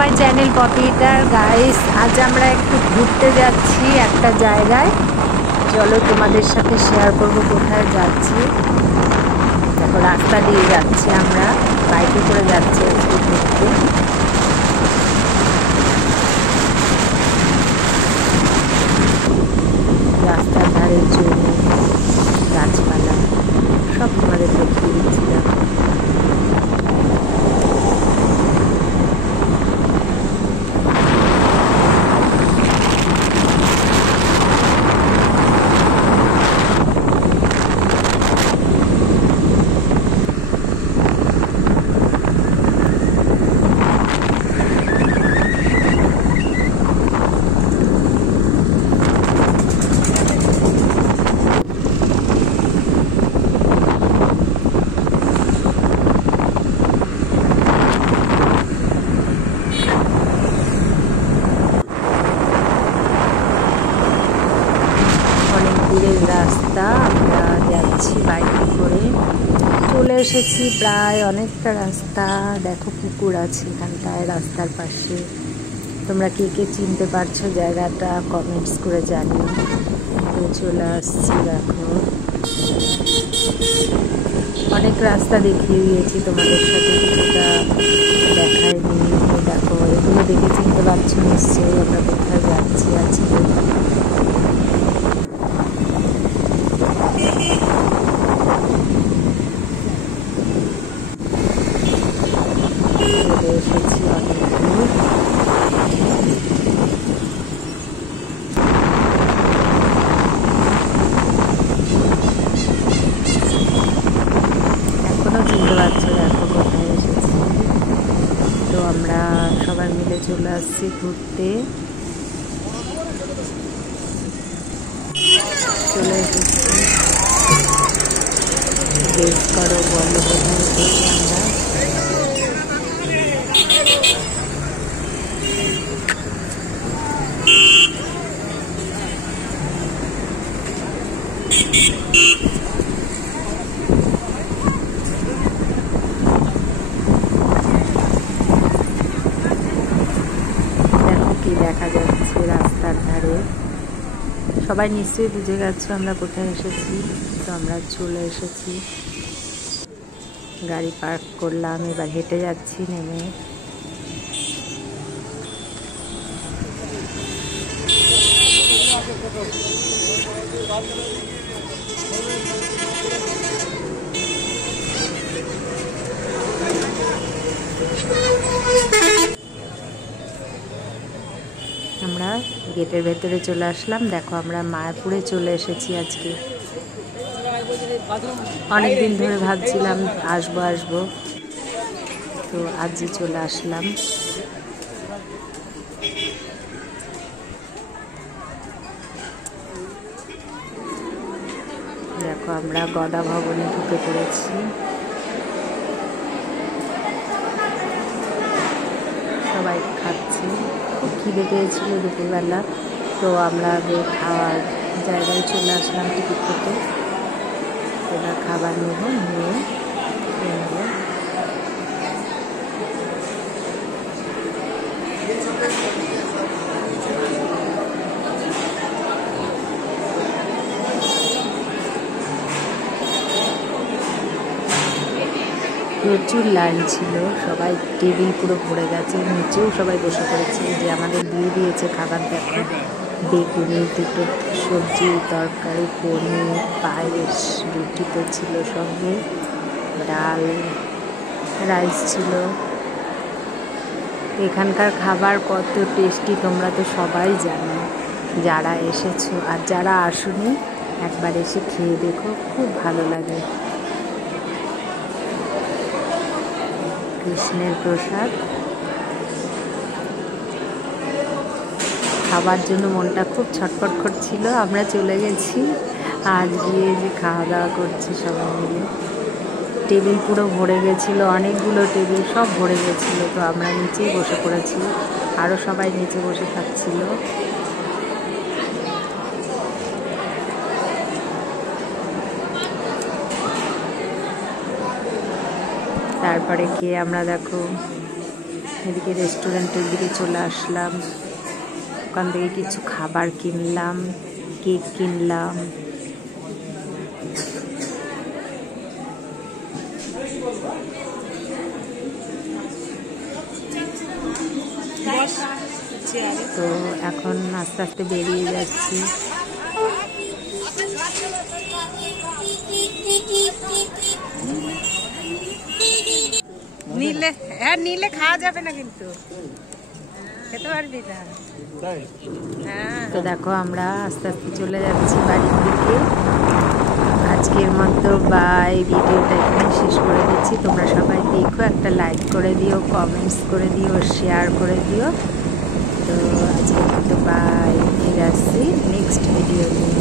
মাই channel poppy eater. Guys, আজ আমরা একটু ঘুরতে যাচ্ছি একটা জায়গায়। চলো তোমাদের সাথে শেয়ার করব কোথায় যাচ্ছি। দেখো, রাস্তা দিয়ে যাচ্ছি, আমরা বাইকে করে যাচ্ছি আজকে ঘুরতে। রাস্তার ধারে জমি, গাছপালা সব তোমাদের দেখিয়ে দিচ্ছি। দেখো, দূরের রাস্তা, আমরা যাচ্ছি বাইকে করে। চলে এসেছি প্রায় অনেকটা রাস্তা। দেখো, পুকুর আছে এখানটায় রাস্তার পাশে। তোমরা কে কে চিনতে পারছো জায়গাটা কমেন্টস করে জানিও। তো চলে আসছি। দেখো, অনেক রাস্তা দেখিয়ে দিয়েছি তোমাদের সাথে, কিছুটা দেখায়নি। দেখো, এগুলো দেখে চিনতে পারছো নিশ্চয়ই আমরা কোথায় যাচ্ছি আজকে। চলে এসেছি অনেক দূর। এখনো চিনতে পারছো, দেখো কোথায় এসেছি। তো আমরা সবাই মিলে চলে আসছি ঘুরতে। চলে এসেছি, বেশ করো বলো কোথায় এসেছি আমরা। দেখো কি দেখা যাচ্ছে রাস্তার ধারে। সবাই নিশ্চয়ই বুঝে গেছো আমরা কোথায় এসেছি। তো আমরা চলে এসেছি, গাড়ি পার্ক করলাম, এবার হেঁটে যাচ্ছি নেমে। আমরা গেটের ভেতরে চলে আসলাম। দেখো, আমরা মায়াপুরে চলে এসেছি আজকে। অনেকদিন ধরে ভাবছিলাম আসবো আসবো, তো আজই চলে আসলাম। দেখো, আমরা গদা ভবনে ঢুকে পড়েছি। সবাই খাচ্ছে, খুব খিদে পেয়েছিল দুপুরবেলা। তো আমরা আগে খাওয়ার জায়গায় চলে আসলাম টিকিট কেটে। এবার খাবার নেব, নিয়ে নেব। প্রচুর লাইন ছিল, সবাই টেবিল পুরো ভরে গেছে, নিচেও সবাই বসে পড়েছে। যে আমাদের দিয়ে দিয়েছে খাবার, দেখো, বেগুনি, দুটো সবজি, তরকারি, পনির, পায়েস, রুটি তো ছিল, সঙ্গে ডাল, রাইস ছিল। এখানকার খাবার কত টেস্টি তোমরা তো সবাই জানো, যারা এসেছো। আর যারা আসোনি একবার এসে খেয়ে দেখো, খুব ভালো লাগে। কৃষ্ণের প্রসাদ খাবার জন্য মনটা খুব ছটফট করছিল। আমরা চলে গেছি, আজ গিয়ে যে খাওয়া দাওয়া করছি সবাই মিলে। টেবিল পুরো ভরে গেছিলো, অনেকগুলো টেবিল সব ভরে গেছিলো। তো আমরা নিচেই বসে পড়েছি, আরও সবাই নিচে বসে খাচ্ছিল। তারপরে গিয়ে আমরা দেখো এদিকে রেস্টুরেন্টের দিকে চলে আসলাম, ওখান থেকে কিছু খাবার কিনলাম, কেক কিনলাম। তো এখন আস্তে আস্তে বেরিয়ে যাচ্ছি। নিলে খাওয়া যাবে না, কিন্তু খেতে পারবি না। তো দেখো আমরা আস্তে আস্তে চলে যাচ্ছি বাড়ির দিকে। আজকের মতো বাই, ভিডিওটা এখানে শেষ করে দিচ্ছি। তোমরা সবাই দেখো, একটা লাইক করে দিও, কমেন্টস করে দিও, শেয়ার করে দিও। তো আজকের মতো বাই, ফিরে আসছি নেক্সট ভিডিও নিয়ে।